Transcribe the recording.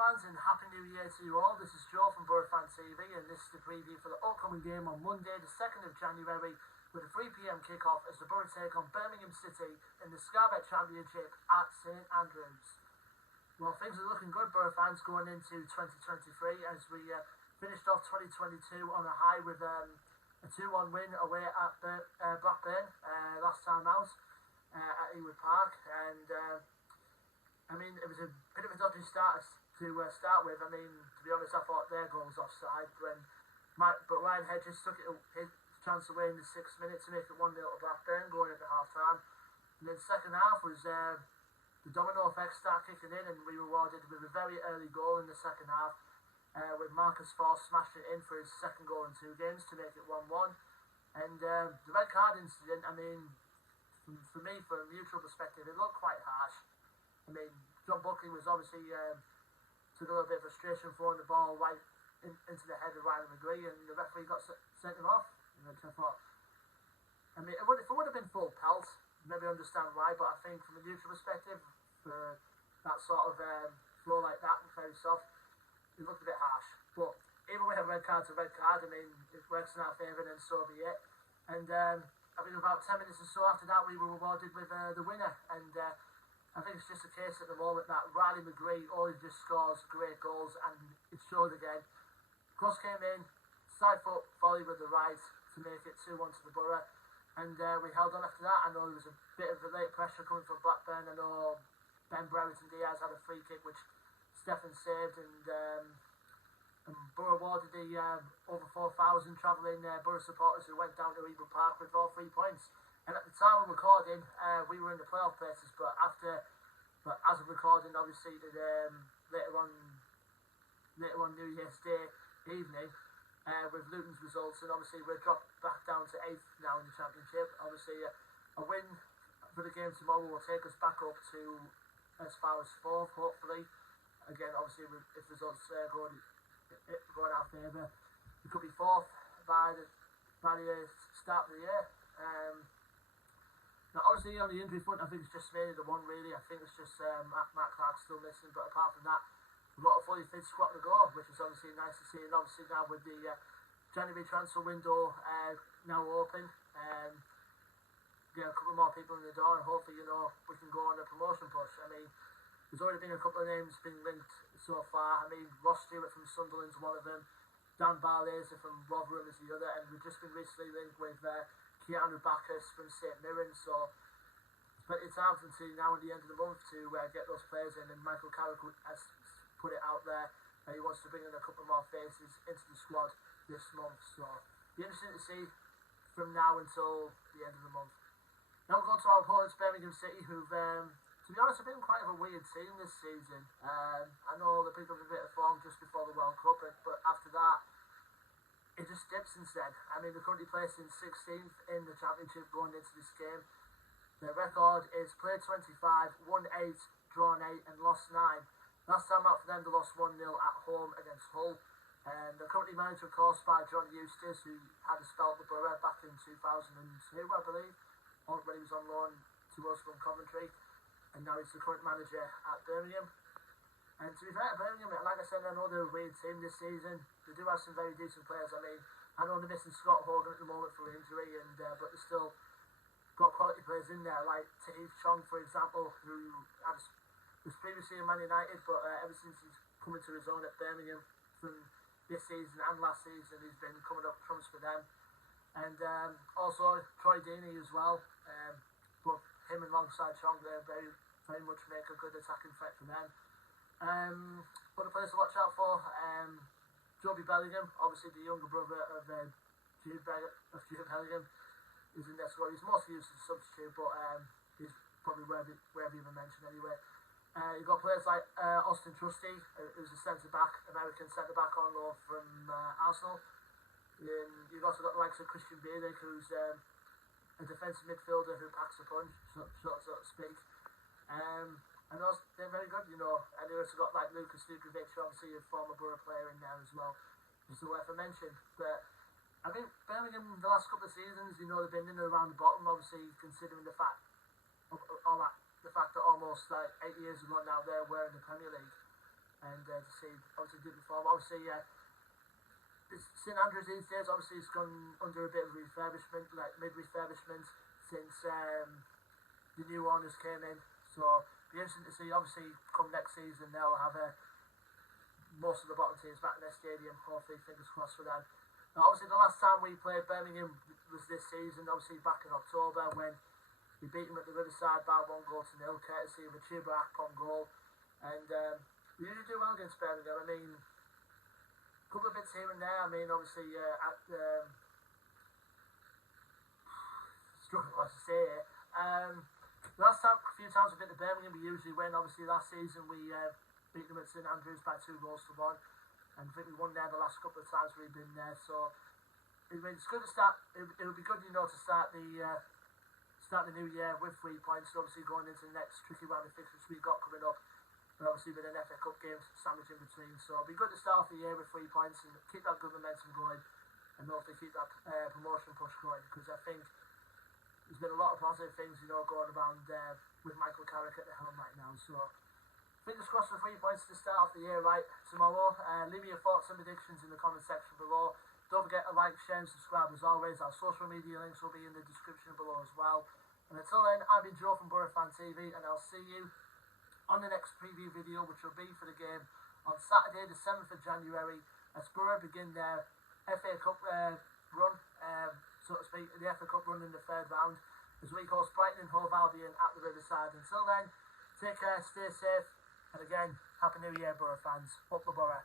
fans, and Happy New Year to you all. This is Joe from Boro Fan TV, and this is the preview for the upcoming game on Monday, the 2nd of January, with a 3 PM kick-off as the Boro take on Birmingham City in the Scarbet Championship at St Andrews. Well, things are looking good, Boro fans, going into 2023, as we finished off 2022 on a high with a 2-1 win away at Blackburn last time out at Ewood Park, and I mean, it was a bit of a dodgy start to start with. I mean, to be honest, I thought their goal was offside, but Ryan Hedges took his chance away in the 6th minute to make it 1-0 to Blackburn, going into half-time. And then the second half was the domino effect started kicking in, and we were rewarded with a very early goal in the second half, with Marcus Forss smashing it in for his second goal in 2 games to make it 1-1. And the red card incident, I mean, for me, from a neutral perspective, it looked quite harsh. I mean, John Buckley was obviously took a little bit of frustration throwing the ball right into the head of Ryan McGree, and the referee got sent him off. Which I thought, I mean, if it would have been full pelt, maybe understand why, but I think from a neutral perspective, for that sort of throw like that, very soft, it looked a bit harsh. But either way, a red card's a red card. I mean, it works in our favour, then so be it. And I mean, about 10 minutes or so after that, we were rewarded with the winner, and I think it's just a case at the moment that Riley McGree always just scores great goals, and it showed again. Cross came in, side foot volley with the right to make it 2-1 to the Borough, and we held on after that. I know there was a bit of a late pressure coming from Blackburn. I know Ben Brereton Diaz had a free kick which Stefan saved, and Borough awarded the over 4,000 travelling Borough supporters who went down to Ewood Park with all 3 points. And at the time of recording, we were in the playoff places, but as of recording, obviously, later on New Year's Day evening, with Luton's results, and obviously we're dropped back down to 8th now in the Championship. Obviously, a win for the game tomorrow will take us back up to as far as 4th, hopefully. Again, obviously, if results go in our favour, we could be 4th by the start of the year. Now, obviously, on the injury front, I think it's just mainly the one, really. I think it's just Matt Clark still missing, but apart from that, we've got a fully fit squad to go, which is obviously nice to see. And obviously now with the January transfer window now open, get a couple more people in the door, and hopefully, we can go on a promotion push. I mean, there's already been a couple of names being linked so far. I mean, Ross Stewart from Sunderland's one of them, Dan Barlaser from Rotherham is the other, and we've just been recently linked with Keanu Bacchus from St Mirren, so there's plenty of time from now and the end of the month to get those players in, and Michael Carrick has put it out there that he wants to bring in a couple more faces into the squad this month, so it'll be interesting to see from now until the end of the month. Now we'll go to our opponents, Birmingham City, who've, to be honest, have been quite of a weird team this season. I know they picked up a bit of form just before the World Cup, but after that, it just dips instead. I mean, they're currently placed in 16th in the Championship going into this game. Their record is played 25, won 8, drawn 8, and lost 9. Last time out for them, they lost 1-0 at home against Hull. They're currently managed, of course, by John Eustace, who had a spell at the Borough back in 2002, I believe, when he was on loan to us from Coventry, and now he's the current manager at Birmingham. And to be fair to Birmingham, like I said, I know they're a weird team this season. They do have some very decent players. I mean, I know they're missing Scott Hogan at the moment for injury, but they've still got quality players in there, like Tahith Chong, for example, who was previously in Man United, but ever since he's come into his own at Birmingham from this season and last season, he's been coming up trumps for them. And also Troy Deeney as well, but him alongside Chong, they very, very much make a good attacking threat for them. Other players to watch out for, Joby Bellingham, obviously the younger brother of Jude Bellingham, is in their squad. He's mostly used as a substitute, but he's probably worthy of a mention anyway. You've got players like Austin Trusty, who's a American centre-back on loan from Arsenal. You've also got the likes of Christian Bielik, who's a defensive midfielder who packs a punch, so to speak. And also, they're very good, And you also got like Lucas Lukovic, obviously a former Borough player in there as well, just worth a mention. But I think Birmingham, the last couple of seasons, they've been in and around the bottom, obviously considering the fact that almost like 8 years ago now they were in the Premier League. and to see obviously good perform. Obviously, St Andrews these days obviously has gone under a bit of refurbishment, like mid-refurbishment, since the new owners came in. So it'll be interesting to see. Obviously, come next season they'll have most of the bottom teams back in their stadium. Hopefully, fingers crossed for them. Now, obviously, the last time we played Birmingham was this season. Obviously, back in October when we beat them at the Riverside by 1-0, courtesy of a Chiba Akpom goal. And we usually do well against Birmingham. I mean, a couple of bits here and there. I mean, obviously, struggling what to say here. Last time, a few times we've been to Birmingham, we usually win. Obviously, last season we beat them at St Andrews by 2-1, and I think we won there the last couple of times we've been there. So it's good to start. It would be good, to start the new year with 3 points. Obviously, going into the next tricky round of fixtures we've got coming up, and obviously with an FA Cup game sandwiched in between. So it'll be good to start off the year with 3 points and keep that good momentum going, and hopefully keep that promotion push going, because I think there's been a lot of positive things, going around with Michael Carrick at the helm right now. So fingers crossed for 3 points to start off the year right tomorrow. Leave me your thoughts and predictions in the comment section below. Don't forget to like, share and subscribe as always. Our social media links will be in the description below as well. And until then, I've been Joe from Boro Fan TV, and I'll see you on the next preview video, which will be for the game on Saturday the 7th of January as Boro begin their FA Cup run, so to speak, the FA Cup run in the 3rd round, as we host Brighton and Hove Albion at the Riverside. Until then, take care, stay safe, and again, Happy New Year, Boro fans. Up the Boro.